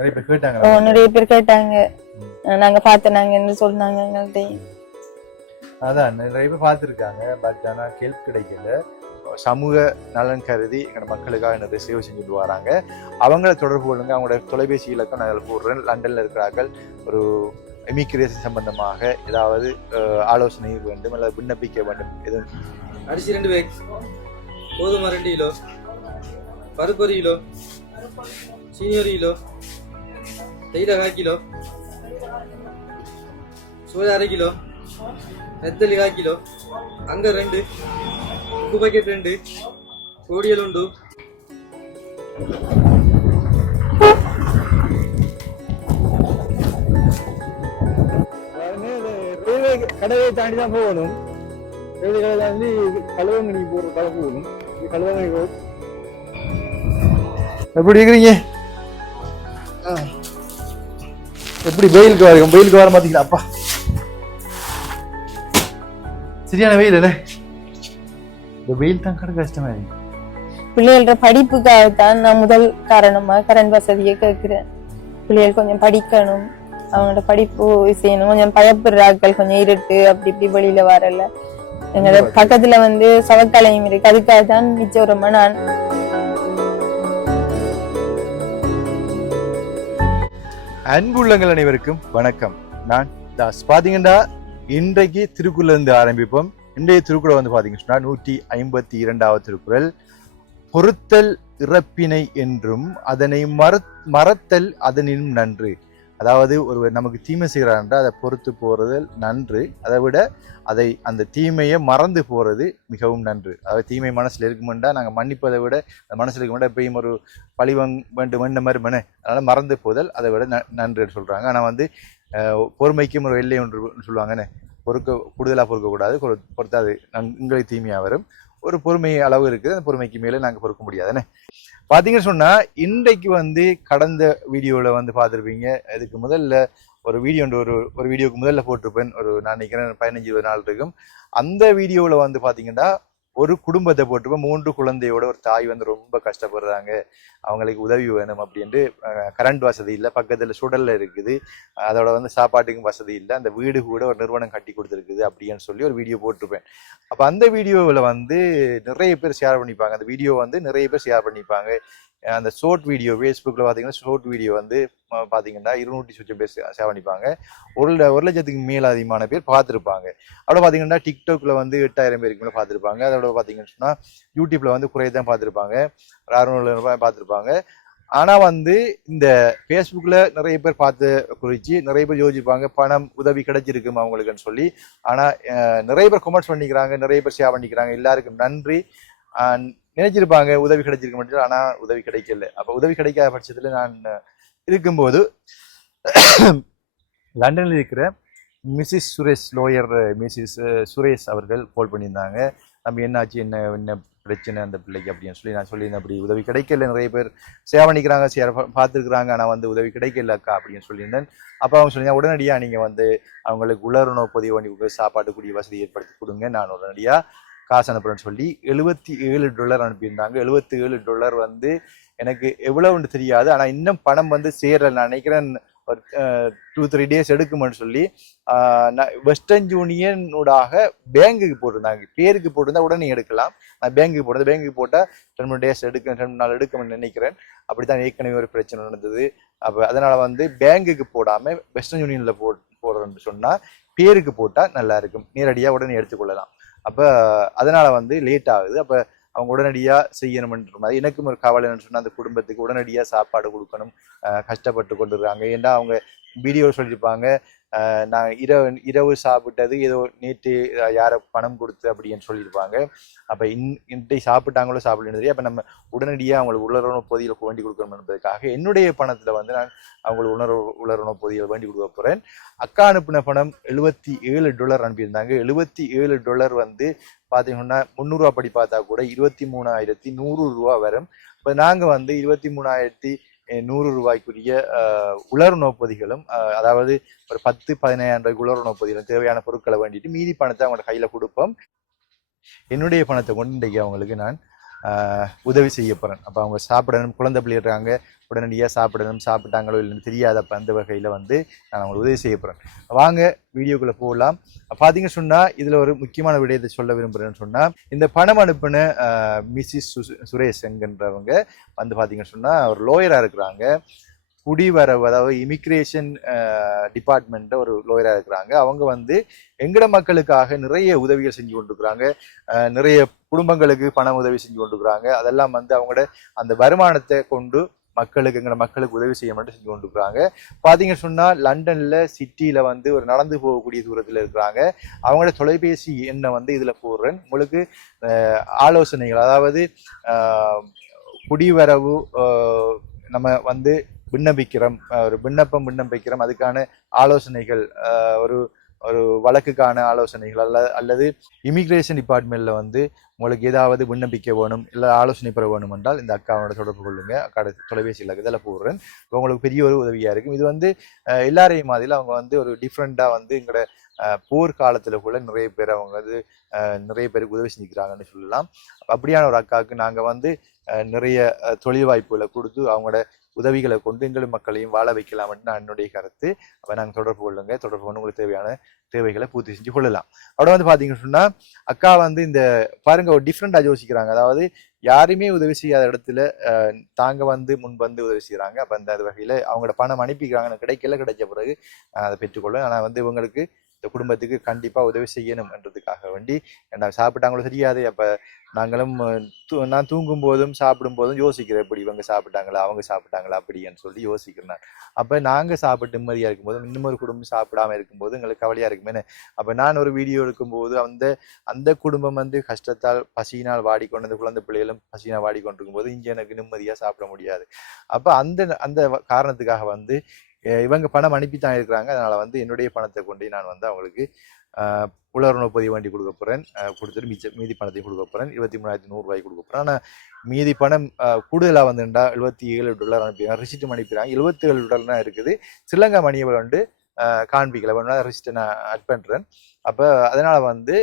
நிறைய பேர் கேட்டாங்க. நிறைய பேர் கேட்டாங்க, நாங்க பார்த்தனாங்கன்னு சொன்னாங்க எங்கள்கிட்ட. அதான் நிறைய பேர் பார்த்துருக்காங்க. பட் ஆனால் ஹெல்ப் கிடைக்கல. சமூக நலன் கருதி எங்களோட மக்களுக்காக நிறைய சேவை செஞ்சுட்டு வராங்க. அவங்கள தொடர்பு கொள்ளுங்க. அவங்களோட தொலைபேசி இலக்கம் நான் போடுறேன். லண்டன்ல இருக்கிறார்கள். ஒரு எமிகிரேஷன் சம்பந்தமாக ஏதாவது ஆலோசனை வேண்டும் அல்லது விண்ணப்பிக்க வேண்டும். எதுவும் அரிசி 2 பேக், கோதுமை 2 கிலோ, பருப்பு 1 கிலோ, சீனி 1 கிலோ, தைல 1/2 கிலோ, சோயா 1/2 கிலோ, நெத்தலி 1/2 கிலோ, அங்க 2, உப்பு பாக்கெட் 2, கோடியல் 1. கடையை தாண்டி தான் போகணும். கடை தாண்டி கழுவங்கனி போடுற கடை போகணும். கழுவங்கனி ரோட். எப்படி இருக்கிறீங்க? எப்படி வெயிலுக்கு வரைக்கும்? வெயிலுக்கு வர மாட்டீங்களா? அப்பா சரியான வெயில் இல்லை. இந்த வெயில் தான் கடை கஷ்டமா இருக்கு. பிள்ளைகளோட படிப்புக்காகத்தான் நான் முதல் காரணமா கரண்ட் வசதியை கேட்கிறேன். பிள்ளைகள் கொஞ்சம் படிக்கணும், அவங்களோட படிப்பு செய்யணும். கொஞ்சம் பயப்படுறாக்கள், கொஞ்சம் இருட்டு அப்படி இப்படி வெளியில வரல. எங்களோட பக்கத்துல சவக்காலயம் இருக்கு, அதுக்காக தான் மிச்சோரமா நான். அன்புள்ளங்கள் அனைவருக்கும் வணக்கம். நான் தாஸ். பாத்தீங்கன்னா இன்றைக்கு திருக்குறள் இருந்து ஆரம்பிப்போம். இன்றைய திருக்குறள் பாத்தீங்கன்னா 152வது திருக்குறள். பொறுத்தல் இறப்பினை என்றும் அதனை மறத்தல் அதனினும் நன்று. அதாவது ஒருவர் நமக்கு தீமை செய்கிறார் அதை பொறுத்து போறது நன்று. அதை விட அந்த தீமையை மறந்து போறது மிகவும் நன்று. அதாவது தீமை மனசுல இருக்குமெண்டா நாங்கள் மன்னிப்பதை விட மனசுல இருக்குமெண்டா எப்பயும் ஒரு பழிவங் வேண்டும் இந்த மாதிரி அதனால மறந்து போதல் அதை விட நன்று சொல்றாங்க. ஆனா பொறுமைக்கும் ஒரு எல்லை ஒன்று சொல்லுவாங்கன்னு, கூடுதலா பொறுக்கக்கூடாது, பொறுத்தாது உங்களை தீமையா வரும். ஒரு பொறுமை அளவு இருக்குது, அந்த பொறுமைக்கு மேலே நாங்கள் பொறுக்க முடியாதுன்னு பார்த்தீங்கன்னு சொன்னா, இன்றைக்கு கடந்த வீடியோவில் பார்த்துருப்பீங்க. இதுக்கு முதல்ல ஒரு வீடியோ ஒரு வீடியோக்கு முதல்ல போட்டிருப்பேன். நான் நினைக்கிறேன் 15-20 நாள் இருக்கும். அந்த வீடியோவில் பார்த்தீங்கன்னா ஒரு குடும்பத்தை போட்டிருப்பேன். 3 குழந்தையோட ஒரு தாய் ரொம்ப கஷ்டப்படுறாங்க, அவங்களுக்கு உதவி வேணும் அப்படின்ட்டு. கரண்ட் வசதி இல்லை, பக்கத்தில் சுடல்ல இருக்குது, அதோட சாப்பாட்டுக்கும் வசதி இல்லை, அந்த வீடு கூட ஒரு நிறுவனம் கட்டி கொடுத்துருக்குது அப்படின்னு சொல்லி ஒரு வீடியோ போட்டிருப்பேன். அப்போ அந்த வீடியோவில் நிறைய பேர் ஷேர் பண்ணிப்பாங்க. அந்த வீடியோ நிறைய பேர் ஷேர் பண்ணிப்பாங்க. அந்த ஷோர்ட் வீடியோ ஃபேஸ்புக்கில் பார்த்தீங்கன்னா ஷோர்ட் வீடியோ பார்த்தீங்கன்னா 200 சொச்சம் பேர் ஷேர் பண்ணிப்பாங்க. 1 லட்சத்துக்கு மேலே அதிகமான பேர் பார்த்துருப்பாங்க. அதோட பார்த்தீங்கன்னா டிக்டாக்ல 8000 பேருக்கு மேலே பார்த்துருப்பாங்க. அதோட பார்த்தீங்கன்னு சொன்னால் யூடியூப்ல குறைய தான் பார்த்துருப்பாங்க, 600 ரூபாய் பார்த்துருப்பாங்க. ஆனால் இந்த ஃபேஸ்புக்கில் நிறைய பேர் பார்த்து குறித்து நிறைய பேர் யோசிப்பாங்க பணம் உதவி கிடைச்சிருக்கும் அவங்களுக்குன்னு சொல்லி. ஆனால் நிறைய பேர் கமெண்ட்ஸ் பண்ணிக்கிறாங்க, நிறைய பேர் ஷேர் பண்ணிக்கிறாங்க. எல்லாருக்கும் நன்றி. நினைச்சிருப்பாங்க உதவி கிடைச்சிருக்க மாட்டேன், ஆனால் உதவி கிடைக்கல. அப்போ உதவி கிடைக்காத பட்சத்தில் நான் இருக்கும்போது லண்டனில் இருக்கிற Mrs Suresh lawyer Mrs Suresh அவர்கள் கால் பண்ணியிருந்தாங்க. நம்ம என்னாச்சு, என்ன பிரச்சனை அந்த பிள்ளைக்கு அப்படின்னு சொல்லி நான் சொல்லியிருந்தேன். அப்படி உதவி கிடைக்கல, நிறைய பேர் சேவை பண்ணிக்கிறாங்க, பார்த்துருக்குறாங்க, ஆனால் உதவி கிடைக்கலக்கா அப்படின்னு சொல்லியிருந்தேன். அப்போ அவங்க சொன்னீங்க உடனடியாக நீங்கள் அவங்களுக்கு உலருணவு பொதிய வேண்டி சாப்பாட்டுக்குரிய வசதி ஏற்படுத்தி கொடுங்க, நான் உடனடியாக காசு அனுப்புறேன்னு சொல்லி $77 அனுப்பியிருந்தாங்க. $77 எனக்கு எவ்வளவுன்னு தெரியாது, ஆனால் இன்னும் பணம் சேரல. நான் நினைக்கிறேன் ஒரு 2-3 டேஸ் எடுக்குமென்னு சொல்லி வெஸ்டர்ன் யூனியன் ஊடாக பேங்குக்கு போட்டிருந்தாங்க. பேருக்கு போட்டிருந்தா உடனே எடுக்கலாம். நான் பேங்குக்கு போட்டது, பேங்குக்கு போட்டால் 2-3 டேஸ் 2 நாள் எடுக்கும்னு நினைக்கிறேன். அப்படித்தான் ஏற்கனவே ஒரு பிரச்சனை நடந்தது. அப்போ அதனால பேங்குக்கு போடாமல் வெஸ்டர்ன் யூனியன்ல போடுறேன்னு சொன்னால் பேருக்கு போட்டால் நல்லா இருக்கும், நேரடியாக உடனே எடுத்துக்கொள்ளலாம். அப்போ அதனால லேட் ஆகுது. அப்போ அவங்க உடனடியாக செய்யணும்ன்ற மாதிரி எனக்கும் ஒரு கவலை. என்னன்னு சொன்னால் அந்த குடும்பத்துக்கு உடனடியாக சாப்பாடு கொடுக்கணும், கஷ்டப்பட்டு கொண்டு இருக்காங்க. ஏன்னா அவங்க வீடியோ சொல்லியிருப்பாங்க, நான் இரவு சாப்பிட்டது ஏதோ நேற்று யாரை பணம் கொடுத்து அப்படின்னு சொல்லியிருப்பாங்க. அப்போ இன்றைக்கு சாப்பிட்டாங்களோ சாப்பிடுறது. அப்போ நம்ம உடனடியாக அவங்களுக்கு உலர்ணவு பொதியில் வேண்டி கொடுக்கணும் என்பதற்காக என்னுடைய பணத்தில் நான் அவங்களுக்கு உலர்ணவு பொதியில் வேண்டி கொடுக்க போகிறேன். அக்கா அனுப்பின பணம் $77 அனுப்பியிருந்தாங்க. $77 பார்த்தீங்கன்னா 300 ரூபா படி பார்த்தா கூட 23,100 ரூபா வரும். இப்போ நாங்கள் 23,100 ரூபாய்க்குரிய உலர்ணவு பொதிகளும், அதாவது ஒரு 10-15 ரூபாய்க்கு உலர்ணவு பொதிகளும் தேவையான பொருட்களை வேண்டிட்டு மீதி பணத்தை அவங்களோட கையில் கொடுப்போம். என்னுடைய பணத்தை கொண்டு இன்றைக்கு அவங்களுக்கு நான் உதவி செய்ய போகிறேன். அப்போ அவங்க சாப்பிடணும், குழந்தை பிள்ளை இருக்காங்க, உடனடியாக சாப்பிடணும், சாப்பிட்டாங்களோ இல்லைன்னு தெரியாதப்ப அந்த வகையில் வந்து நான் அவங்களுக்கு உதவி செய்ய போகிறேன். வாங்க வீடியோக்குள்ளே போகலாம். பார்த்தீங்கன்னு சொன்னால் இதில் ஒரு முக்கியமான விடயத்தை சொல்ல விரும்புகிறேன்னு சொன்னால், இந்த பணம் அனுப்பின மிஸ்ஸஸ் சுரேஷ் என்கின்றவங்க வந்து பார்த்தீங்கன்னு சொன்னால் ஒரு லோயராக இருக்கிறாங்க. குடிவரவு, அதாவது இமிக்ரேஷன் டிபார்ட்மெண்ட்ல ஒரு லோயராக இருக்கிறாங்க. அவங்க வந்து எங்கட மக்களுக்காக நிறைய உதவிகள் செஞ்சு கொண்டிருக்கிறாங்க. நிறைய குடும்பங்களுக்கு பணம் உதவி செஞ்சு கொண்டிருக்கிறாங்க. அதெல்லாம் வந்து அவங்களோட அந்த வருமானத்தை கொண்டு எங்கட மக்களுக்கு உதவி செய்ய மட்டும் செஞ்சு கொண்டிருக்கிறாங்க. பார்த்தீங்கன்னு சொன்னால் லண்டன்ல சிட்டியில வந்து ஒரு நடந்து போகக்கூடிய தூரத்தில் இருக்கிறாங்க. அவங்களோட தொலைபேசி எண்ணை வந்து இதுல போடுறேன். உங்களுக்கு ஆலோசனைகள், அதாவது குடிவரவு நம்ம வந்து விண்ணப்பிக்கிறோம், ஒரு விண்ணப்பிக்கிறோம், அதுக்கான ஆலோசனைகள், ஒரு ஒரு வழக்குக்கான ஆலோசனைகள் அல்லது இமிக்ரேஷன் டிபார்ட்மெண்ட்ல வந்து உங்களுக்கு ஏதாவது விண்ணப்பிக்க வேணும் இல்லை ஆலோசனை பெற வேணும் என்றால் இந்த அக்காவோட தொடர்பு கொள்ளுங்க. அக்காவோட தொலைபேசி இலக்கு இதில் போடுறேன். உங்களுக்கு பெரிய ஒரு உதவியா இருக்கும். இது வந்து எல்லாரையும் மாதிரில அவங்க வந்து ஒரு டிஃப்ரெண்டா வந்து எங்களோட போர்க்காலத்துல கூட நிறைய பேர் அவங்க வந்து நிறைய பேருக்கு உதவி செஞ்சுக்கிறாங்கன்னு சொல்லலாம். அப்படியான ஒரு அக்காவுக்கு நாங்க வந்து நிறைய தொழில் வாய்ப்புகளை கொடுத்து அவங்களோட உதவிகளை கொண்டு எங்கள் மக்களையும் வாழ வைக்கலாம்னு நான் என்னுடைய கருத்து. அப்போ நாங்கள் தொடர்பு கொண்டு உங்களுக்கு தேவையான தேவைகளை பூர்த்தி செஞ்சு கொள்ளலாம். அப்படி வந்து பார்த்தீங்கன்னு சொன்னா அக்கா வந்து இந்த பாருங்க ஒரு டிஃப்ரெண்டா யோசிக்கிறாங்க. அதாவது யாருமே உதவி செய்யாத இடத்துல தாங்க வந்து முன் வந்து உதவி செய்யறாங்க. அப்போ அந்த வகையில அவங்களோட பணம் அனுப்பிக்கிறாங்க, கிடைச்ச பிறகு அதை பெற்றுக்கொள்ள. ஆனால் வந்து இவங்களுக்கு இந்த குடும்பத்துக்கு கண்டிப்பா உதவி செய்யணும் என்றதுக்காக வேண்டி சாப்பிட்டாங்களோ தெரியாது. அப்ப நாங்களும் நான் தூங்கும் போதும் சாப்பிடும் போதும் யோசிக்கிறேன், எப்படி இவங்க சாப்பிட்டாங்களா அவங்க சாப்பிட்டாங்களா அப்படின்னு சொல்லி யோசிக்கிறேன். அப்ப நாங்க சாப்பிட்டு நிம்மதியா இருக்கும்போது இன்னொரு குடும்பம் சாப்பிடாம இருக்கும்போது எங்களுக்கு கவலையா இருக்குமே. அப்ப நான் ஒரு வீடியோ எடுக்கும்போது அந்த குடும்பம் வந்து கஷ்டத்தால் பசியினால் வாடிக்கொண்டு, குழந்தை பிள்ளைகளும் பசியினால் வாடிக்கொண்டிருக்கும் போது இங்க எனக்கு நிம்மதியா சாப்பிட முடியாது. அப்ப அந்த காரணத்துக்காக வந்து இவங்க பணம் அனுப்பித்தான் இருக்கிறாங்க. அதனால வந்து என்னுடைய பணத்தை கொண்டு நான் வந்து அவங்களுக்கு உலர்ணவு பதிவு வண்டி கொடுக்க போறேன். கொடுத்துட்டு மீதி பணத்தையும் கொடுக்க போறேன். 23,100 கொடுக்க போறேன். ஆனா மீதி பணம் கூடுதலா வந்துட்டா $77 அனுப்பிடுறாங்க. ரிசிப்ட் அனுப்பிடுறாங்க. $77 தான் இருக்குது. ஸ்ரீலங்கா மணியை வந்து காண்பிக்கல, ரிசிப்ட் நான் அட் பண்றேன். அப்ப அதனால வந்து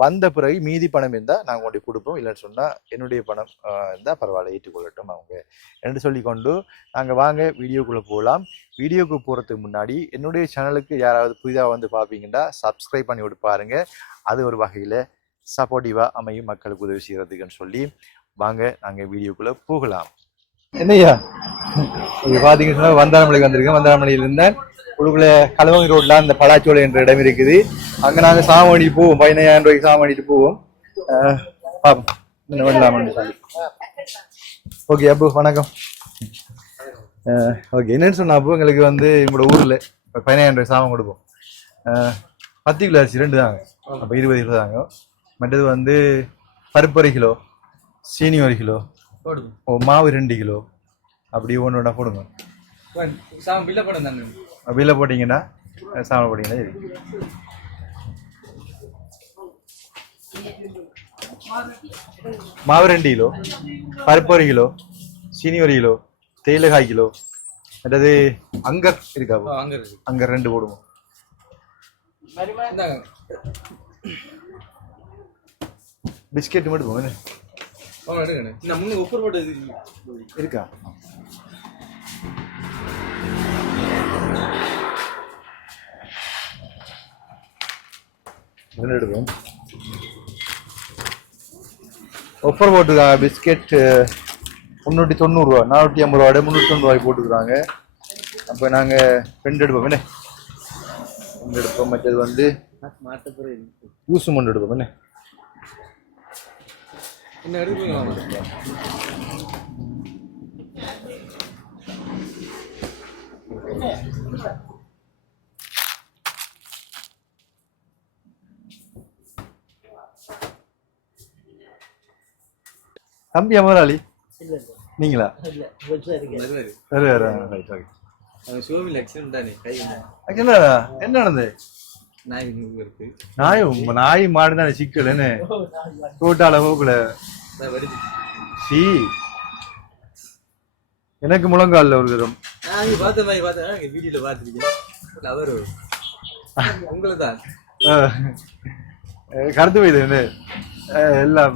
வந்த பிறகு மீதி பணம் இருந்தா நாங்க கொண்டு கொடுப்போம். இல்லைன்னு சொன்னா என்னுடைய பணம் இருந்தா பரவாயில்ல, ஏற்றுக்கொள்ளட்டும் அவங்க என்று சொல்லிக்கொண்டு நாங்க வாங்க வீடியோக்குள்ள போகலாம். வீடியோக்கு போறதுக்கு முன்னாடி என்னுடைய சேனலுக்கு யாராவது புதிதாக வந்து பார்ப்பீங்கன்னா சப்ஸ்கிரைப் பண்ணி விட்டு பாருங்க. அது ஒரு வகையில சப்போர்ட்டிவா அமையும் மக்களுக்கு உதவி செய்யறதுக்குன்னு சொல்லி வாங்க நாங்க வீடியோக்குள்ள போகலாம். என்னையா பாத்தீங்கன்னா வந்தாரமலைக்கு வந்திருக்கேன். வந்தாரமலையில இருந்தேன் உள்ளுக்குள்ள கலவங்க ரோட்ல அந்த பலாச்சோலை என்ற இடம் இருக்குது. அங்க நாங்க சாமானிட்டு போவோம். 15,000 சாமானிட்டு போவோம். பாப்போம் என்ன பண்ணலாம்னு சொல்லி. ஓகே அப்பு வணக்கம். ஓகே என்னன்னு சொன்னா அப்போ எங்களுக்கு வந்து எங்களோட ஊர்ல 15,000 சாமான் கொடுப்போம். 10 கிலோ அரிசி 2 தாங்க. அப்ப 20 கிலோ தாங்க. மற்றது வந்து பருப்பு 1 கிலோ, சீனி 1 கிலோ, மாவு 2 கிலோ, அப்படி ஒன்று போடுங்க. பில்ல போட்டீங்கன்னா சாமான் போட்டீங்கன்னா சரி. மாவு 2 கிலோ, பருப்பு 1 கிலோ, சீனி 1 கிலோ, தேயிலை 1/4 கிலோ, மற்றது அங்கர் இருக்கா? அங்கர் 2 போடுவோம். பிஸ்கெட் மட்டும் போங்க இருக்கா? எடுப்போம். ஒஃபர் போட்டுருக்காங்க. பிஸ்கெட் 390 ரூபா, 450 ரூபாய், 390 ரூபாய் போட்டுக்கிறாங்க. அப்போ நாங்கள் 2 எடுப்போம். என்ன 2 எடுப்போம். மற்றது வந்து ஜூஸ் 1 எடுப்போம். என்ன எடுப்பீங்க? தம்பி அமராளி நீங்களா? என்ன நடந்தது? நாய் மாடு தானே சிக்கல். என்ன தோட்டால போக்குல எனக்கு முழங்கால ஒரு தரம் கருத்து போயுது. என்ன எல்லாம்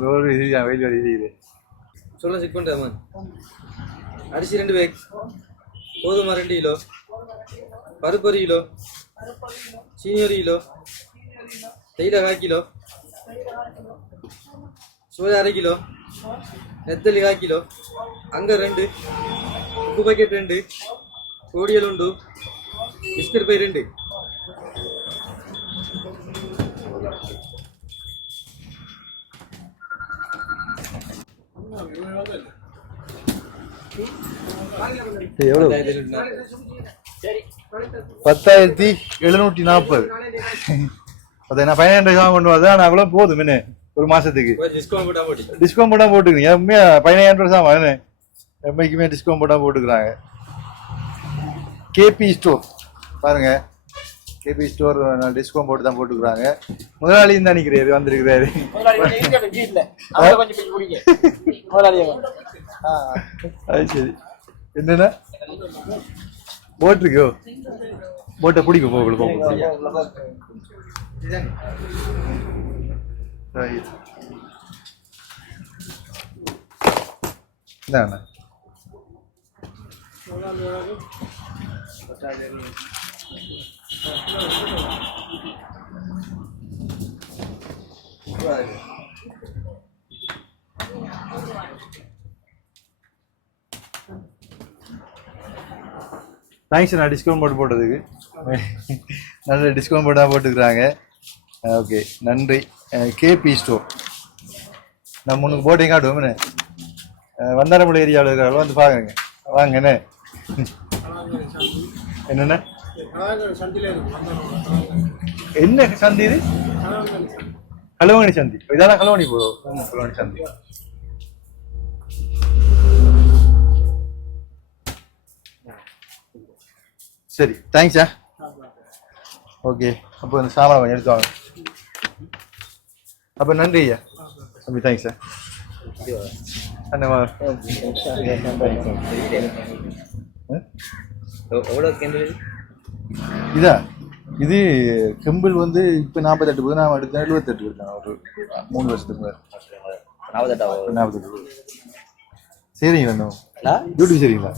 வெயில் அடிக்குது. சொல்ல செக் பண்ணுறாமா? அரிசி 2 பேக், கோதுமை 2 கிலோ, பருப்பு 1 கிலோ, சீனி 1 கிலோ, தேயிலை 1/4 கிலோ, சோயா 1/2 கிலோ, நெத்தலி 1/4 கிலோ, அங்க 2, உப்பு பாக்கெட் 2, கோடியல் உண்டு, பிஸ்கட் பை 2. எவ்வளோ? 10,740. அதை நான் 15,000 கொண்டு வரதான் நான் அவ்வளோ போதும் என்ன ஒரு மாசத்துக்கு டிஸ்கவுண்ட் போட்டா போட்டுக்கிறீங்க. உண்மையா 15,000 சாமான் என்ன எப்பைக்குமே டிஸ்கவுண்ட் போட்டா போட்டுக்கிறாங்க. கேபி ஸ்டோர் பாருங்க, கேபி ஸ்டோர் நான் டிஸ்கவுண்ட் போட்டு தான் போட்டுக்கிறாங்க. முதலாளியும் தான் நினைக்கிறாரு வந்திருக்கிறாரு. அது சரி. என்னன்னா போட்டிருக்கோ போட்டை பிடிக்கும் போக என்ன தேங்க்ஸ் நான் டிஸ்கவுண்ட் போட்டு போட்டதுக்கு. நல்ல டிஸ்கவுண்ட் போட்டால் போட்டுக்கிறாங்க. ஓகே நன்றி. கேபி ஸ்டோர் நம்ம உனக்கு போட்டிங் காட்டுவோம்ண்ணே. வந்தாரமலை ஏரியாவில் இருக்கிறாங்களோ வந்து பாருங்க வாங்கண்ணே. என்னண்ணே என்ன சந்தி இது? கலவணி சந்தி. இதான கலவணி போதும். கலவணி சந்தி. சரி தேங்க்ஸா. ஓகே அப்போ இந்த சாமான் கொஞ்சம் எடுத்து வாங்க. அப்போ நன்றி ஐயா. அப்படி தேங்க்ஸா. அண்ணா இதா இது கெம்பிள் வந்து இப்போ 48 போது நான் எடுத்தேன் 78 இருக்கேன். ஒரு 3 வருஷத்துக்கு 48. சரிங்களா டியூட்டி சரிங்களா?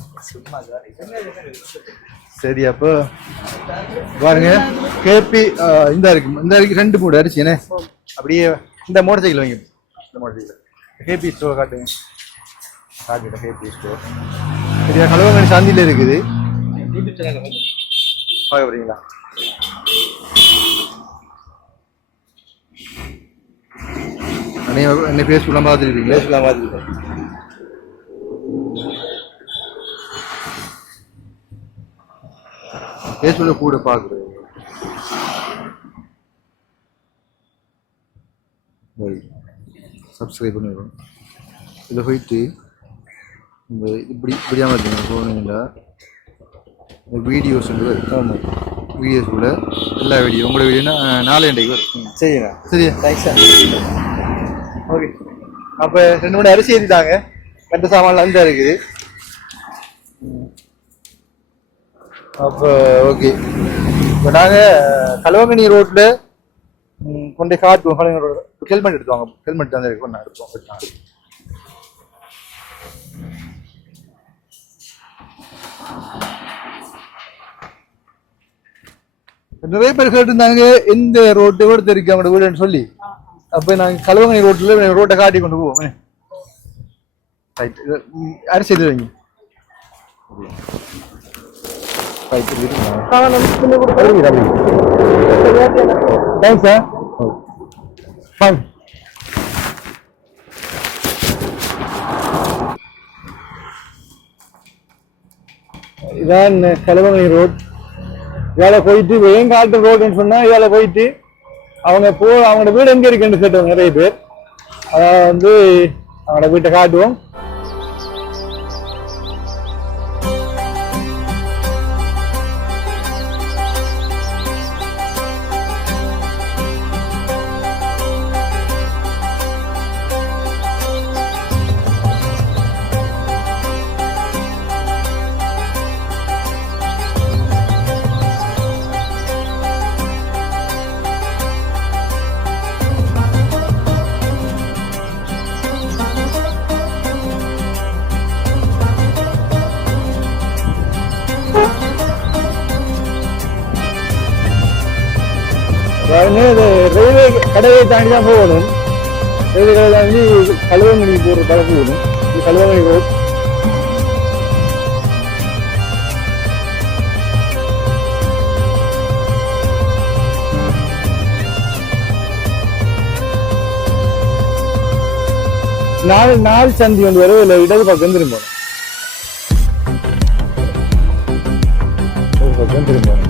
சரி அப்போ பாருங்க கேபி இந்த இருக்கு 2 மூடு அரிசி என்ன அப்படியே இந்த மோட்டர் சைக்கிள் வாங்கி இந்த மோட்டர் சைக்கிள் கேபி ஸ்டோர் காட்டுங்க. கேபி ஸ்டோர் சரியா கலவங்கனி சாந்தியில் இருக்குது. பார்க்க போறீங்களா? என்ன பேசலாம் பார்த்துருக்கீங்களா? பேசுல கூட பார்க்குறேன். சப்ஸ்கிரைப் பண்ணிடுறோம். இதில் போயிட்டு இந்த இப்படியாமல் இருக்குங்க போனீங்களா வீடியோஸ் ஆமாம் வீடியோஸ்குள்ள எல்லா வீடியோ உங்களோட வீடியோனா 4 இன்றைக்கு வரும். சரிண்ணா சரியா தேங்க்ஸா. ஓகே அப்போ 2 மணி அரிசி ஏற்றிட்டாங்க. மற்ற சாமான்லாம் வந்து இருக்குது. அப்போ ஓகே இப்போ நாங்கள் கலவங்கனி ரோட்டில் கொண்டே காட்டுவோம். கலவங்கனி ரோடு ஹெல்மெட் எடுத்துவாங்க. ஹெல்மெட் தான் இருக்கு நான் எடுப்போம். நிறைய பேர் கேட்டுருந்தாங்க எந்த ரோட்டு கூட தெரிவிக்க அவங்களோட வீடுன்னு சொல்லி. அப்போ நாங்கள் கலவங்கனி ரோட்டில் ரோட்டை காட்டி கொண்டு போவோம். அரிசி எது வைங்க தேங்க்ஸ் சார். இதான் கலவங்கனி ரோட். இதால போயிட்டு வேங்காட்டு ரோடுன்னு சொன்னா இதால போயிட்டு அவங்களோட வீடு எங்க இருக்குன்னு கேட்டவங்க நிறைய பேர். அதாவது வந்து அவங்களோட வீட்டை காட்டுவோம். ரயில்வே கடையை தாண்டி தான் போகணும். ரயில்வே கடை தாண்டி கழுவங்கனி போகிற பழக்கம் போகணும். இது கழுவங்கனி ரோட். நாலு சந்தி வந்து வரும். இல்லை இடது பக்கம் திரும்பணும். ஒரு பக்கம் திரும்பணும்.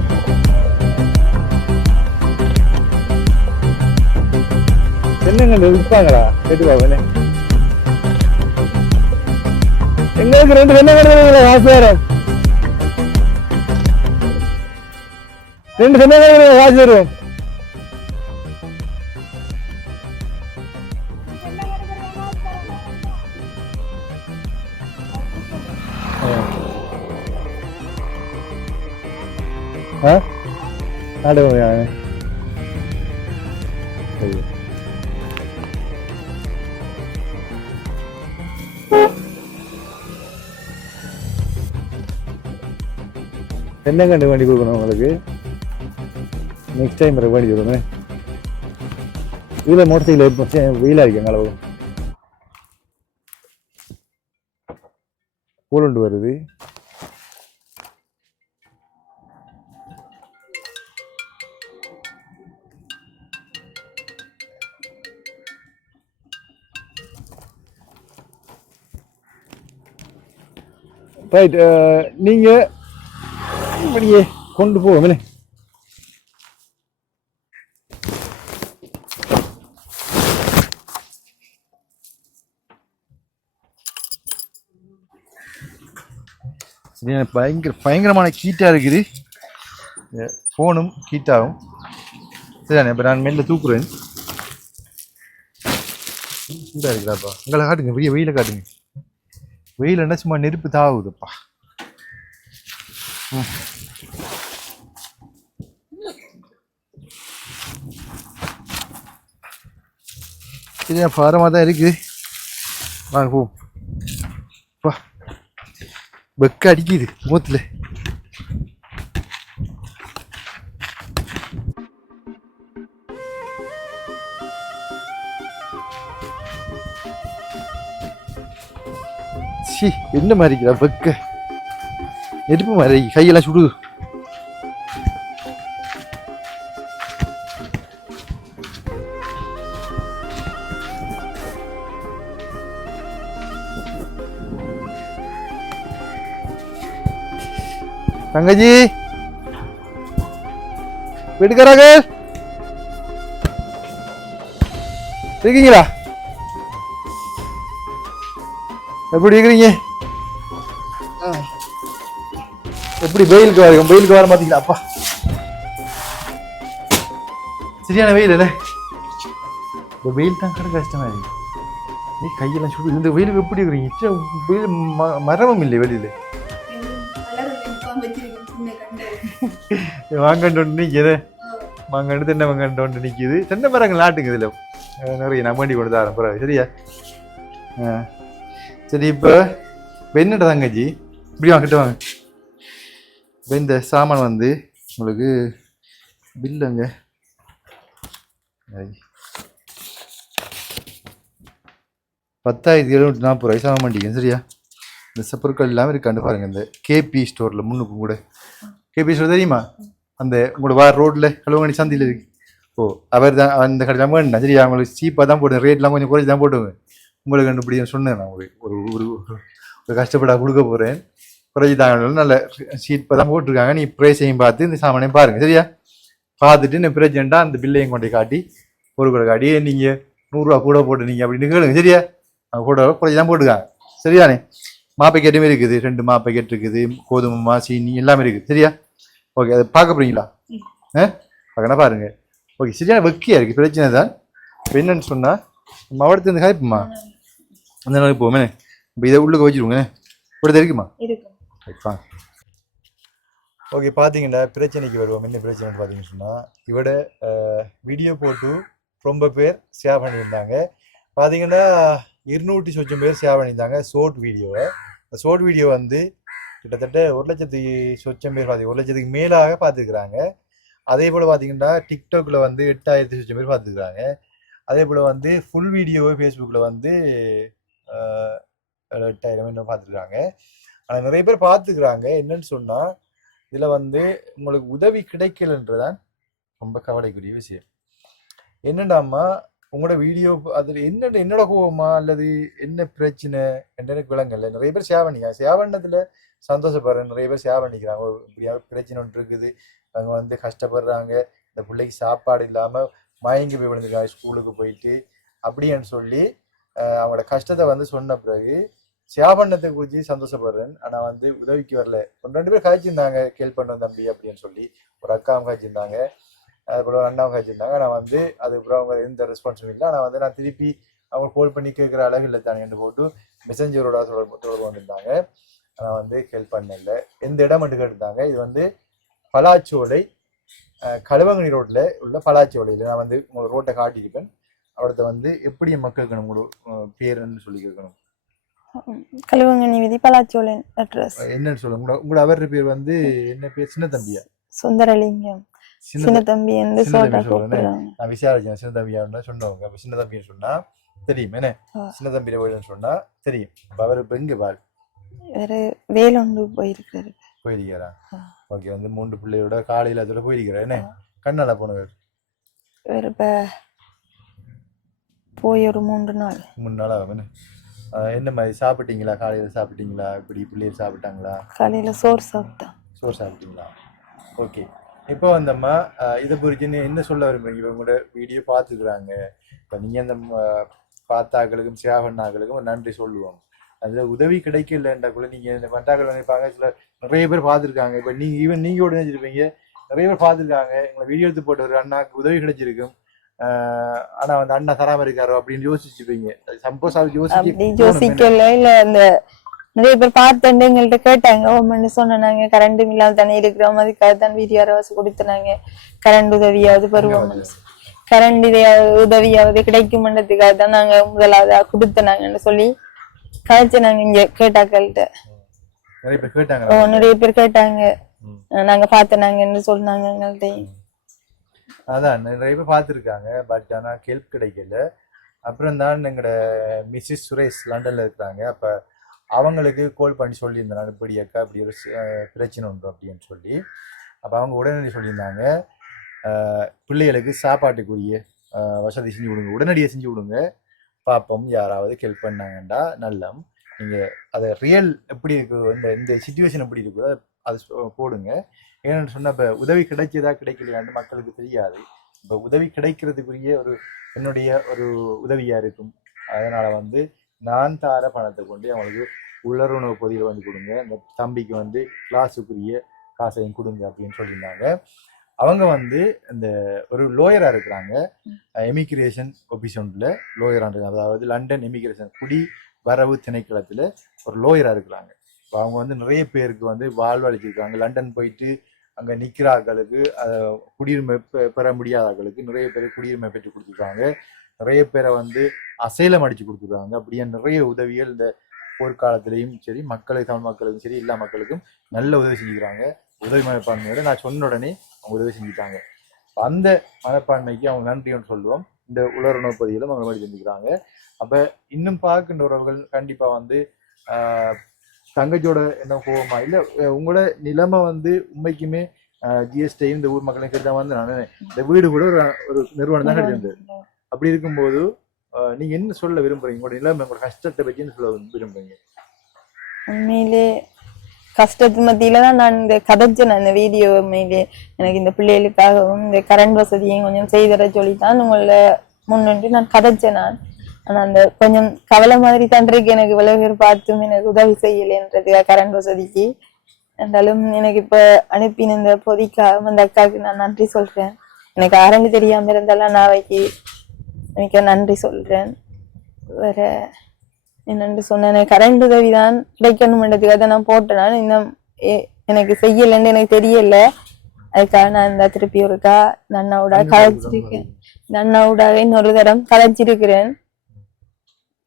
என்னங்க விற்பாங்களா கேட்டு பாப்பேன். எங்களுக்கு 2 தென்னை கடைகள் காசு வரும். 2 தென்னை கடைகள் காசு வரும். நாடகம் என்ன கண்டு வண்டி கொடுக்கணும் உங்களுக்கு. நெக்ஸ்ட் டைம் வண்டி கொடுங்க. இதில் மோட்டர் சைக்கிள் வெயிலாக இருக்குங்க அளவு பூலுண்டு வருது. ரைட், நீங்கள் இப்படியே கொண்டு போவோமே. பயங்கரமான கீட்டாக இருக்குது. ஃபோனும் ஹீட்டாகும். சரிதானே? இப்போ நான் மெல்ல தூக்குறேன். சூடாக இருக்குதாப்பா. உங்களை காட்டுங்க, பெரிய வெயில காட்டுங்க. வெயில் என்ன சும்மா நெருப்பு தாவுதுப்பா. சரியா பாரமாக தான் இருக்குது. வாங்க போ. வெக்க அடிக்குது முகத்துல. என்ன மாதிரி இருக்கிறா வெக்க. நெருப்பு மாதிரி கையெல்லாம் சுடுது. தங்கச்சி வீட்டுக்காராக இருக்கீங்களா? எப்படி இருக்கிறீங்க? எப்படி வெயிலுக்கு வரும்? வெயிலுக்கு வர மாட்டீங்களா? அப்பா சரியான வெயில் இல்லை. இந்த வெயில் தான் கடை கஷ்டமா இருக்கு. நீ கையெல்லாம் சுடு. இந்த வெயிலுக்கு எப்படி இருக்கிறீங்க? வெயில் மரமும் இல்லை வெளியில. வாங்கண்டு நிற்கிது. வாங்கண்டு தென்னை வாங்கண்டு நிற்கிது. தென்னை மரங்கள் நாட்டுங்க இதில் நிறைய நான் வண்டி கொண்டு தரேன் பிறகு. சரியா? சரி, இப்போ என்னடா தங்கச்சி இப்படி வாங்கிட்டு வாங்க. இப்போ இந்த சாமான் வந்து உங்களுக்கு பில்லுங்க 10,740 ரூபாய் சாமான் பண்ணிட்டீங்க. சரியா? இந்த பொருட்கள் எல்லாமே இருக்காண்டு பாருங்க. இந்த கேபி ஸ்டோரில் முன்னுக்கும் கூட. கேபி ஸ்டோர் தெரியுமா? அந்த உங்களோட வார ரோட்டில் கழுவங்கனி சந்தையில் இருக்கு. ஓ, அவர் தான் அந்த கடையில் வேணுண்ணா. சரியா? அவங்களுக்கு சீப்பாக தான் போடுவேன். ரேட்லாம் கொஞ்சம் குறைச்சி தான் போட்டுவேன். உங்களுக்கு கண்டுபிடின்னு சொன்னேன். நான் ஒரு கஷ்டப்படா கொடுக்க போகிறேன். குறைச்சி தாங்க. நல்ல சீப்பாக தான் போட்டிருக்காங்க. நீ ப்ரைஸையும் பார்த்து இந்த சாமானையும் பாருங்கள். சரியா? பார்த்துட்டு நான் பிரச்சனைட்டாக அந்த பில்லையும் கொண்டு காட்டி ஒரு கூட காட்டி நீங்கள் 100 ரூபா கூட போட்டுனீங்க அப்படின்னு கேளுங்க. சரியா? அவங்க கூட குறைச்சி தான் போட்டுருக்காங்க. சரியானே? மாப்பக்கெட்டுமே இருக்குது. 2 மாப்பக்கெட் இருக்குது. கோதுமை சீனி எல்லாமே இருக்குது. சரியா? ஓகே, அதை பார்க்க போறீங்களா? பார்க்கணும் பாருங்க. ஓகே, சரியான வெக்கியா இருக்குது. பிரச்சனை தான். இப்போ என்னன்னு சொன்னால் மாவட்டத்து இருந்து காய்ப்புமா அந்த நாளைக்கு போவோமே. இப்போ இதை உள்ளுக்கு வச்சுருவோங்க. கூட இருக்குமா? ஓகே, பார்த்தீங்கன்னா பிரச்சனைக்கு வருவோம். என்ன பிரச்சனைன்னு பார்த்தீங்கன்னு சொன்னால் இவட வீடியோ போட்டு ரொம்ப பேர் ஷேர் பண்ணியிருந்தாங்க. பார்த்தீங்கன்னா 200 சொச்சம் பேர் ஷேர் பண்ணியிருந்தாங்க ஷோர்ட் வீடியோவை. இந்த ஷோர்ட் வீடியோ வந்து கிட்டத்தட்ட 1,00,000 சொச்சம் பேர் பார்த்து 1,00,000க்கு மேலாக பார்த்துருக்குறாங்க. அதே போல் பார்த்தீங்கன்னா டிக்டாக்ல வந்து 8,000 பேர் பார்த்துக்கிறாங்க. அதே போல் வந்து ஃபுல் வீடியோவை ஃபேஸ்புக்கில் வந்து 8,000 என்ன பார்த்துருக்காங்க. ஆனால் நிறைய பேர் பார்த்துக்கிறாங்க. என்னன்னு சொன்னால் இதில் வந்து உங்களுக்கு உதவி கிடைக்கலன்றதான் ரொம்ப கவலைக்குரிய விஷயம். என்னடாமா உங்களோட வீடியோ அதில் என்னோட கோவமா அல்லது என்ன பிரச்சனை என்று எனக்கு விளங்கல. நிறைய பேர் ஷேர் பண்ணிக்கிறாங்க. ஷேர் பண்ணதில் சந்தோஷப்படுறேன். நிறைய பேர் ஷேர் பண்ணிக்கிறாங்க. இப்படியாவது பிரச்சனை ஒன்று இருக்குது, அவங்க வந்து கஷ்டப்படுறாங்க, இந்த பிள்ளைக்கு சாப்பாடு இல்லாமல் மயங்கி போய் விழுந்துருக்காங்க ஸ்கூலுக்கு போயிட்டு அப்படின்னு சொல்லி அவங்களோட கஷ்டத்தை வந்து சொன்ன பிறகு ஷேர் பண்ணதை குறித்து சந்தோஷப்படுறேன். ஆனால் வந்து உதவிக்கு வரல. 2 பேர் காய்ச்சிருந்தாங்க, கேள்வி பண்ண தம்பி அப்படின்னு சொல்லி. ஒரு அக்காவும் காய்ச்சிருந்தாங்க, அதுபோல் ஒரு அண்ணாவும் காய்ச்சிருந்தாங்க. ஆனால் வந்து அதுக்கப்புறம் அவங்க எந்த ரெஸ்பான்ஸும் இல்லை. ஆனால் வந்து நான் திருப்பி அவங்க கால் பண்ணி கேட்குற அளவு இல்லை தானே போட்டு மெசஞ்சரோட தொடர்பு வந்திருந்தாங்க. ஆனால் வந்து ஹெல்ப் பண்ணல. எந்த இடம் மட்டும் கேட்டிருந்தாங்க. இது வந்து பலாச்சோலை, களுவங்கனி ரோட்டில் உள்ள பலாச்சோலையில். நான் வந்து உங்களுக்கு ரோட்டை காட்டியிருப்பேன். அவர்கிட்ட வந்து எப்படி மக்களுக்கு உங்களோட பேருன்னு சொல்லி கேட்கணும். களுவங்கனி வீதி பலாச்சோலை அட்ரஸ் என்னன்னு சொல்லுங்க. உங்களோட அவர் பேர் வந்து என்ன பேர்? சின்ன தம்பியா? சுந்தரலிங்கம். சின்ன தம்பி வந்து நான் விசாரிச்சேன். சின்ன தம்பியா சொன்னவங்க. அப்ப சின்ன தம்பின்னு சொன்னா தெரியும். என்ன சின்ன தம்பி வீடுன்னு சொன்னா தெரியும். அப்ப அவர் இப்ப எங்க பாரு வேற வேலொண்டு போயிருக்காரா? ஓகே. வந்து 3 பிள்ளையோட காலையில அதோட போயிருக்கிறார். என்ன கண்ணால போனவர் வேற இப்ப போய் ஒரு 3 நாள் ஆகும். என்ன மாதிரி சாப்பிட்டீங்களா? காலையில சாப்பிட்டீங்களா? இப்படி பிள்ளைகள் சாப்பிட்டாங்களா? காலையில சோறு சாப்பிட்டீங்களா? ஓகே. இப்போ வந்தம்மா இதை குறித்து என்ன சொல்ல விரும்புறீங்க? இப்போ உங்களோட வீடியோ பார்த்துக்கிறாங்க. இப்போ நீங்கள் அந்த பார்த்தாக்களுக்கும் சேவண்ணாக்களுக்கும் நன்றி சொல்லுவோம். அதில் உதவி கிடைக்கலன்றா கூட நீங்கள் இந்த மட்டாக்கள் நினைப்பாங்க. சில நிறைய பேர் பார்த்துருக்காங்க. இப்போ நீங்கள் கூட நினைச்சிருப்பீங்க, நிறைய பேர் பார்த்துருக்காங்க. உங்களை வீடியோ எடுத்து போட்ட ஒரு அண்ணாக்கு உதவி கிடைச்சிருக்கும், ஆனா வந்து அண்ணா தராம இருக்காரோ அப்படின்னு யோசிச்சுப்பீங்க. சப்போஸ் அது யோசிக்கல. இல்ல அந்த நிறைய பேர் பார்த்துட்டு எங்கள்கிட்ட கேட்டாங்க, ஓமன்னு சொன்னாங்க கரண்ட் இல்லாம தானே இருக்கிறோம், அதுக்காக தான் வீடியோ அரவாசி கொடுத்துனாங்க, கரண்ட் உதவியாவது பருவம், கரண்ட் உதவியாவது கிடைக்கும் மண்டத்துக்காக தான் நாங்க முதலாவதா கொடுத்தனாங்கன்னு சொல்லி கழிச்சு நாங்க இங்க கேட்டாக்கள்கிட்ட நிறைய பேர் கேட்டாங்க. நாங்க பார்த்தனாங்கன்னு சொன்னாங்க எங்கள்கிட்ட. அதான் நிறைய பேர் பார்த்துருக்காங்க. பட் ஆனால் ஹெல்ப் கிடைக்கல. அப்புறம் தான் எங்களோட மிஸ்ஸஸ் சுரேஷ் லண்டன்ல இருக்கிறாங்க. அப்போ அவங்களுக்கு கால் பண்ணி சொல்லியிருந்தாங்க, இப்படி அக்கா இப்படி ஒரு பிரச்சனை உண்டு அப்படின்னு சொல்லி. அப்போ அவங்க உடனடி சொல்லியிருந்தாங்க, பிள்ளைகளுக்கு சாப்பாட்டுக்குரிய வசதி செஞ்சு விடுங்க, உடனடியாக செஞ்சு விடுங்க, பார்ப்போம் யாராவது ஹெல்ப் பண்ணாங்கண்டா நல்லம். நீங்கள் அதை ரியல் எப்படி இருக்குது, இந்த சிச்சுவேஷன் எப்படி இருக்குதோ அது போடுங்க. ஏன்னு சொன்னால் இப்போ உதவி கிடைச்சதா கிடைக்கலையான்னு மக்களுக்கு தெரியாது. இப்போ உதவி கிடைக்கிறதுக்குரிய என்னுடைய ஒரு உதவியாக இருக்கும். அதனால் வந்து நான் தார பணத்தை கொண்டு அவங்களுக்கு உலருணவு பொதியில் வந்து கொடுங்க, இந்த தம்பிக்கு வந்து கிளாஸுக்குரிய காசையும் கொடுங்க அப்படின்னு சொல்லியிருந்தாங்க. அவங்க வந்து இந்த ஒரு லோயராக இருக்கிறாங்க, எமிக்ரேஷன் ஆஃபீஸில் லோயராக இருக்காங்க. அதாவது லண்டன் எமிக்ரேஷன் குடி வரவு திணைக்களத்தில் ஒரு லோயராக இருக்கிறாங்க. இப்போ அவங்க வந்து நிறைய பேருக்கு வந்து வாழ்வழிச்சிருக்காங்க. லண்டன் போயிட்டு அங்கே நிற்கிறார்களுக்கு குடியுரிமை பெற முடியாதவர்களுக்கு நிறைய பேர் குடியுரிமை பெற்று கொடுத்துருக்காங்க. நிறைய பேரை வந்து அசைலம் அடித்து கொடுத்துருக்காங்க. அப்படியே நிறைய உதவிகள் இந்த போர்க்காலத்திலையும் சரி, தமிழ் மக்களுக்கும் சரி, எல்லா மக்களுக்கும் நல்ல உதவி செஞ்சுக்கிறாங்க. உதவி மனப்பான்மையோட நான் சொன்ன உடனே அவங்க உதவி செஞ்சுட்டாங்க. அந்த மனப்பான்மைக்கு அவங்க நன்றின்னு சொல்லுவோம். இந்த உலருணவு பதிவிலும் அவங்க மாதிரி செஞ்சுக்கிறாங்க. அப்போ இன்னும் பார்க்கின்ற உறவுகள் கண்டிப்பாக வந்து தங்கச்சியோட என்ன கோவமா இல்லை, உங்களோட நிலைமை வந்து உண்மைக்குமே ஜிஎஸ்டியும் இந்த ஊர் மக்களையும் கேட்டால் வந்து நான் இந்த வீடு கூட ஒரு நிறுவனம் தான் கிடையாது. அப்படி இருக்கும்போது நீங்க என்ன சொல்ல விரும்புறீங்க? உங்களோட நிலைமை, உங்களோட கஷ்டத்தை பற்றி என்ன சொல்ல விரும்புறீங்க? உண்மையிலே கஷ்டத்து மத்தியில தான் நான் இந்த கதைச்சேன். அந்த வீடியோ உண்மையிலே எனக்கு இந்த பிள்ளைகளுக்காகவும் இந்த கரண்ட் வசதியும் கொஞ்சம் செய்தர சொல்லித்தான் உங்களை முன்னின்று நான் கதைச்சேன். ஆனா அந்த கொஞ்சம் கவலை மாதிரி தான் இருக்கு எனக்கு. இவ்வளவு பேர் பார்த்தும் எனக்கு உதவி செய்யலைன்றது கரண்ட் வசதிக்கு. என்றாலும் எனக்கு இப்ப அனுப்பின இந்த பொதிக்காக அந்த அக்காவுக்கு நான் நன்றி சொல்றேன். எனக்கு ஆரம்பி தெரியாம இருந்தாலும் நான் அவைக்கு எனக்கு நன்றி சொல்றேன். வேற என்னென்று சொன்னேன், கரண்ட் உதவி தான் கிடைக்கணும்ன்றதுக்காக நான் போட்டேன். இன்னும் எனக்கு செய்யலைன்னு எனக்கு தெரியல. அதுக்காக நான் இந்த திருப்பி ஒருக்கா இந்த அண்ணாவோட கதைச்சிருக்கேன். இந்த அண்ணாவோட இன்னொரு தரம் கதைச்சிருக்கிறேன்.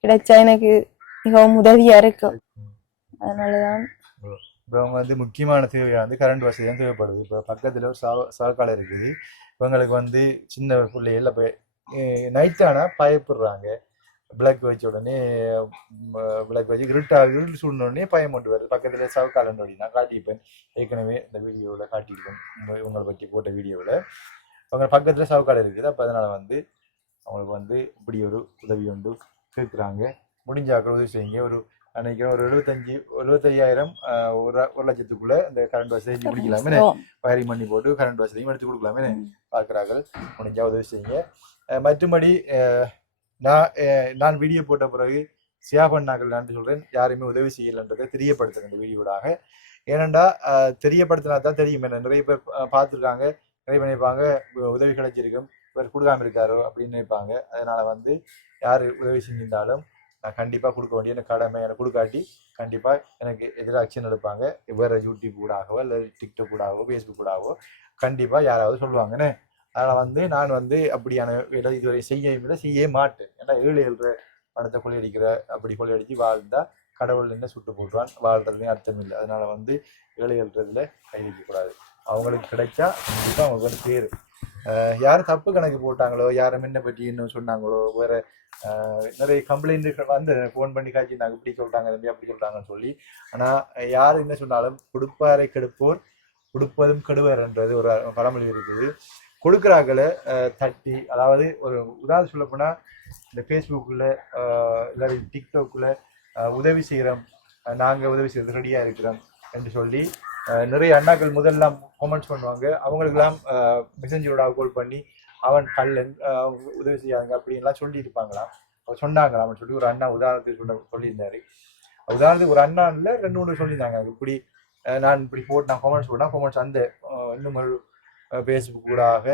கிடைச்சா எனக்கு மிகவும் உதவியா இருக்கும். அதனாலதான் இப்போ அவங்க வந்து முக்கியமான தேவையாக வந்து கரண்ட் வசதி தான் தேவைப்படுது. இப்போ பக்கத்தில் ஒரு சாக்காலை இருக்குது. இவங்களுக்கு வந்து சின்ன பிள்ளைகள் இப்போ நைட் ஆனால் பயப்படுறாங்க. விளக்கு வச்ச உடனே விளக்கு வச்சு இருட்டு சூழ்ந்த உடனே பயம் கொண்டு வருது. பக்கத்தில் சவக்காலன் வழி நான் காட்டியிருப்பேன், ஏற்கனவே இந்த வீடியோவில் காட்டியிருப்பேன், இவங்களை பற்றி போட்ட வீடியோவில். அவங்க பக்கத்தில் சவக்காலை இருக்குது. அப்போ அதனால் வந்து அவங்களுக்கு வந்து இப்படி ஒரு உதவி உண்டு கேட்குறாங்க. முடிஞ்சாக்கள் உதவி செய்யுங்க. ஒரு அன்னைக்கு ஒரு 75,000 ஒரு லட்சத்துக்குள்ள இந்த கரண்ட் வசதி பிடிக்கலாமே, வயரிங் பண்ணி போட்டு கரண்ட் வசதியும் எடுத்து கொடுக்கலாமே பார்க்குறார்கள். முடிஞ்சா உதவி செய்யுங்க. மற்றபடி நான் வீடியோ போட்ட பிறகு சியாபண்ணாக்கள் நான் சொல்கிறேன், யாருமே உதவி செய்யலைன்றதை தெரியப்படுத்துறேன் இந்த வீடியோடாக. ஏனெண்டா தெரியப்படுத்தினா தான் தெரியும். என்ன நிறைய பேர் பார்த்துருக்காங்க, நிறைய நினைப்பாங்க உதவி கிடைச்சிருக்கும், இவர் கொடுக்காம இருக்காரோ அப்படின்னு நினைப்பாங்க. அதனால் வந்து யார் உதவி செஞ்சிருந்தாலும் நான் கண்டிப்பாக கொடுக்க வேண்டிய எனக்கு கடமை. எனக்கு கொடுக்காட்டி கண்டிப்பாக எனக்கு எதிராக ஆக்ஷன் எடுப்பாங்க. வேறு யூடியூப் கூடாகவோ இல்லை டிக்டாக் கூடாகவோ ஃபேஸ்புக் கூடாகவோ கண்டிப்பாக யாராவது சொல்லுவாங்கன்னு. அதனால் வந்து நான் வந்து அப்படியான இதுவரை செய்ய மாட்டேன். ஏன்னா 7 பணத்தை கொள்ளையடிக்கிற அப்படி கொள்ளையடிச்சு வாழ்ந்தால் கடவுள் என்ன சுட்டு போட்டுவான், வாழ்றதுலேயும் அர்த்தம் இல்லை. அதனால் வந்து 7 கை வைக்கக்கூடாது. அவங்களுக்கு கிடைச்சா கண்டிப்பாக அவங்களுக்கு வந்து பேர். யாரும் தப்பு கணக்கு போட்டாங்களோ, யாரும் என்ன பற்றி இன்னும் சொன்னாங்களோ, வேறு நிறைய கம்ப்ளைண்ட் வந்து ஃபோன் பண்ணி காய்ச்சி நாங்கள் இப்படி சொல்லிட்டாங்க, தம்பி அப்படி சொல்லிட்டாங்கன்னு சொல்லி. ஆனால் யார் என்ன சொன்னாலும் கொடுப்பாரை கெடுப்போர் கொடுப்பதும் கெடுவார்ன்றது ஒரு பழமொழி இருக்குது. கொடுக்குறாக்களை தட்டி, அதாவது ஒரு உதாரணம் சொல்ல போனால் இந்த ஃபேஸ்புக்கில் இல்லை டிக்டாக்கில் உதவி செய்கிறோம், நாங்கள் உதவி செய்கிறது ரெடியாக இருக்கிறோம் என்று சொல்லி நிறைய அண்ணாக்கள் முதல்லாம் கமெண்ட்ஸ் பண்ணுவாங்க. அவங்களுக்கெல்லாம் மெசஞ்சரோட கால் பண்ணி அவன் கல்லன் உதவி செய்யாதுங்க அப்படின்லாம் சொல்லியிருப்பாங்களாம், சொன்னாங்களாம் சொல்லி ஒரு அண்ணா உதாரணத்துக்கு சொல்லியிருந்தாரு. உதாரணத்துக்கு ஒரு அண்ணா இல்லை 2-3 சொல்லியிருந்தாங்க. இப்படி நான் இப்படி போட்டு நான் கமெண்ட்ஸ் அந்த இன்னும் ஃபேஸ்புக் கூடாக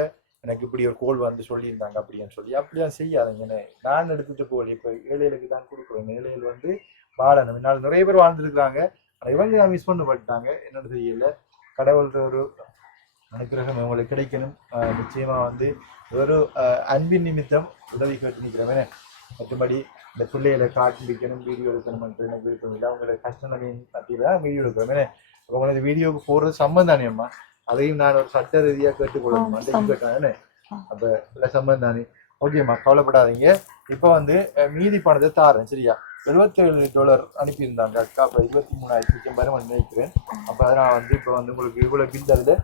எனக்கு இப்படி ஒரு கோல் வந்து சொல்லியிருந்தாங்க அப்படின்னு சொல்லி. அப்படிலாம் செய்யாதுங்கன்னு நான் எடுத்துகிட்டு போகல. இப்போ 7 தான் கொடுக்குறேன். 7 வந்து வாழணும். என்னால் நிறைய பேர் வாழ்ந்துருக்குறாங்க. ஆனால் இவங்க மிஸ் பண்ணப்பட்டாங்க. என்னென்னு தெரியல. கடவுள்கிற ஒரு அனுக்கிரகம் இவங்களுக்கு கிடைக்கணும். நிச்சயமாக வந்து ஒரு அன்பின் நிமித்தம் உதவி கேட்டு நிற்கிறவன். மற்றபடி இந்த பிள்ளைகளை காட்டிக்கணும், வீடியோ எடுக்கணும்ன்ற எனக்கு விருப்பம் இல்லை. அவங்களோட கஷ்டம் மத்தியில் தான் வீடியோ எடுக்கிறோமே. அவங்களது வீடியோவுக்கு போடுறது சம்மந்தம் தானேம்மா, அதையும் நான் ஒரு சட்ட ரீதியாக கேட்டுக்கொள்ளணும். அன்றைக்கு கேட்டானே, அப்போ இல்லை சம்மந்தம் தானே. ஓகேம்மா, கவலைப்படாதீங்க. இப்போ வந்து மீதி பணத்தை தாரேன், சரியா? $77 அனுப்பியிருந்தாங்க அக்கா. இப்போ 23,000 வருமானம் நினைக்கிறேன். அப்போ அதனால் வந்து இப்போ வந்து உங்களுக்கு இவ்வளோ பில் அதில்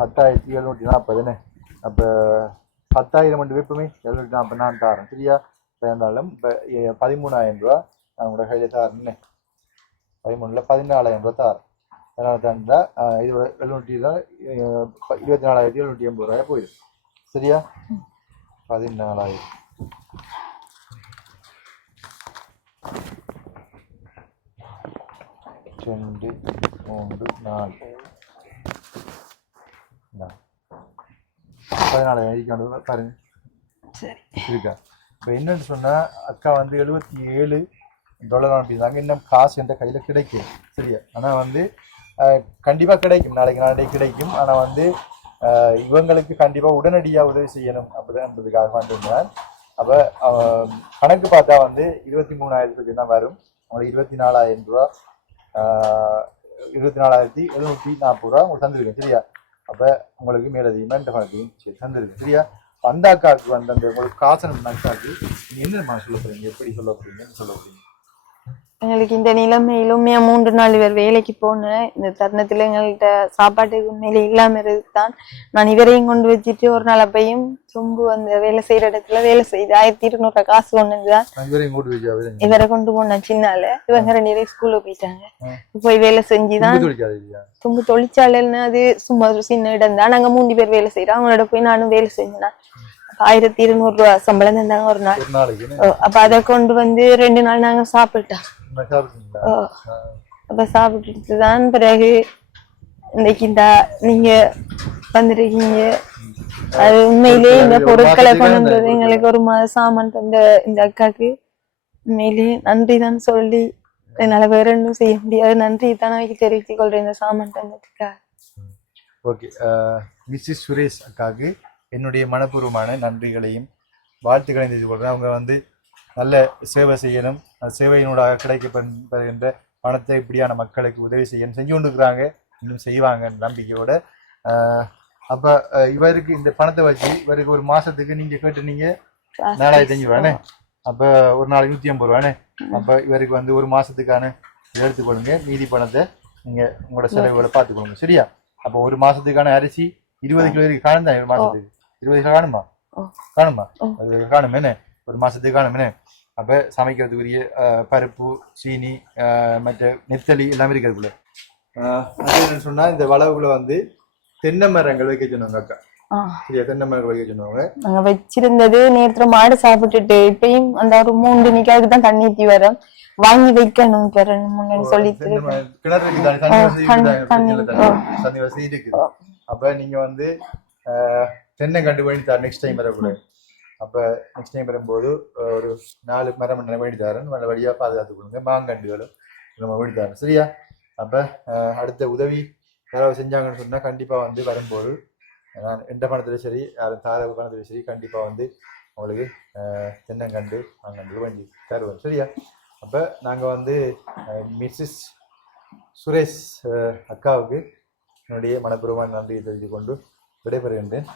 10,740. அப்போ 10,000 மட்டும் விற்பமே 740 நான் தாரேன், சரியா? இருந்தாலும் இப்போ 13,000 நான் உங்களோட கையில் தாரேன்னு. 13 14,000 தாரேன். அதனால் தாண்டா இதோட 24,780 போயிடும், சரியா? 14,000 2 3 4 14,000 பாருங்க, இருக்கா? இப்போ என்னன்னு சொன்னால் அக்கா வந்து $77 அனுப்பியிருந்தாங்க. இன்னும் காசு என்ற கையில் கிடைக்கும், சரியா? ஆனால் வந்து கண்டிப்பாக கிடைக்கும், நாளைக்கு கிடைக்கும். ஆனால் வந்து இவங்களுக்கு கண்டிப்பாக உடனடியாக உதவி செய்யணும் அப்படின்றதுக்காக வந்துருந்தார். அப்போ கணக்கு பார்த்தா வந்து 23,000 தான் வரும். உங்களுக்கு 24,000 24,740 உங்களுக்கு தந்துருக்கேன், சரியா? அப்போ உங்களுக்கு மேலதிகமாக இந்த பணத்தையும் தந்துருக்கு, சரியா? அந்த அக்காவுக்கு வந்து அந்த உங்களுக்கு காசனம் அக்காவுக்கு நீங்கள் என்னம்மா சொல்ல போகிறீங்க, எப்படி சொல்ல போகிறீங்கன்னு சொல்ல போகிறீங்க? எங்களுக்கு இந்த நிலைமையிலும் 3 நாள் இவர் வேலைக்கு போனேன். இந்த தருணத்துல எங்கள்கிட்ட சாப்பாட்டுக்கு உண்மையிலே இல்லாம இருக்குதான். நான் இவரையும் கொண்டு வச்சுட்டு ஒரு நாள் அப்பையும் சொம்பு அந்த வேலை செய்யற இடத்துல வேலை செய்து 1,200 காசு கொண்டுதான் இவரை கொண்டு போனேன். சின்னால இவங்க 2 பேரும் ஸ்கூலுக்கு போயிட்டாங்க. போய் வேலை செஞ்சுதான் சொம்பு தொழிற்சாலைன்னு அது சும்மா சின்ன இடம் தான். நாங்க 3 பேர் வேலை செய்யறோம். அவங்களோட போய் நானும் வேலை செஞ்சேன். 1,200 சம்பளம் தந்தாங்க ஒரு நாள். அப்ப அதை கொண்டு வந்து 2 நாள் நாங்க சாப்பிட்டோம். அப்ப சாப்பிட்டுட்டு தான் பிறகு இன்னைக்கு நீங்க வந்துருக்கீங்க. அது உண்மையிலேயே இந்த பொருட்களை கொண்டு வந்தது எங்களுக்கு ஒரு சாமான் தந்த இந்த அக்காக்கு உண்மையிலேயே நன்றி தான் சொல்லி என்னால வேற ஒன்றும் செய்ய முடியாது. நன்றி தான் அவைக்கு தெரிவித்துக் கொள்றேன் இந்த சாமான் தந்ததுக்காக. ஓகே, மிஸ்ஸஸ் சுரேஷ் அக்காவுக்கு என்னுடைய மனப்பூர்வமான நன்றிகளையும் வாழ்த்துக்களையும் தெரிவித்துக் கொள்றேன். அவங்க வந்து நல்ல சேவை செய்யணும். அந்த சேவையினூடாக கிடைக்கப்படுகின்ற பணத்தை இப்படியான மக்களுக்கு உதவி செய்யணும், செஞ்சு கொண்டு இருக்கிறாங்க, இன்னும் செய்வாங்க நம்பிக்கையோட. அப்ப இவருக்கு இந்த பணத்தை வச்சு இவருக்கு ஒரு மாசத்துக்கு நீங்க கேட்டு நீங்க 4500 ரூபானே, அப்ப ஒரு நாளைக்கு 150 ரூபானே. அப்ப இவருக்கு வந்து ஒரு மாசத்துக்கான எடுத்துக்கொள்ளுங்க, மீதி பணத்தை நீங்க உங்களோட செலவுகளை பார்த்துக்கொள்ளுங்க, சரியா? அப்ப ஒரு மாசத்துக்கான அரிசி 20 கிலோ இருக்கு, காணும் தான். ஒரு மாசத்துக்கு 20 கிலோ காணுமா? காணுமா? அது காணும் என்ன, ஒரு மாசத்துக்கு காணும் என்ன. அப்ப சமைக்கிறதுக்குரிய பருப்பு, சீனி, மற்ற நெத்தலி எல்லாமே இருக்கிறதுக்குள்ள என்னன்னு சொன்னா இந்த வளவுக்குள்ள வந்து தென்னை மரங்கள் வைக்க சொன்னாங்க அக்கா. சரியா, தென்னை மரங்கள் வைக்க சொன்னாங்க. நாங்க வச்சிருந்தது நேற்று மாடு சாப்பிட்டுட்டு இப்பயும் அந்த ஒரு 3 நிக்காவுக்கு தான் தண்ணி ஊத்தி வரோம், வாங்கி வைக்கணும் சொல்லிட்டு கிணறு தண்ணி வசதி இருக்குது. அப்ப நீங்க வந்து தென்னை கண்டு வேண்டித்தார் நெக்ஸ்ட் டைம் வரக்கூடாது. அப்ப நெக்ஸ்ட் டைம் வரும்போது ஒரு 4 மரம் வேண்டித்தாரன் நல்ல வழியா பாதுகாத்து கொடுங்க. மாங்கண்டுகளும் நம்ம வேண்டித்தாரன், சரியா? அப்ப அடுத்த உதவி யாராவது செஞ்சாங்கன்னு சொன்னா கண்டிப்பா வந்து வரும்போது நான் எந்த பணத்திலும் சரி, யாரும் தார பணத்திலும் சரி, கண்டிப்பா வந்து உங்களுக்கு தென்னங்கண்டு மாங்கண்டு வேண்டி தருவோம், சரியா? அப்ப நாங்க வந்து மிஸ்ஸஸ் சுரேஷ் அக்காவுக்கு என்னுடைய மனப்பூர்வமான நன்றியை தெரிவித்துக் கொண்டு விடைபெறுகின்றேன்.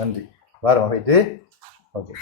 நன்றி. வாரம் போயிட்டு ஓகே.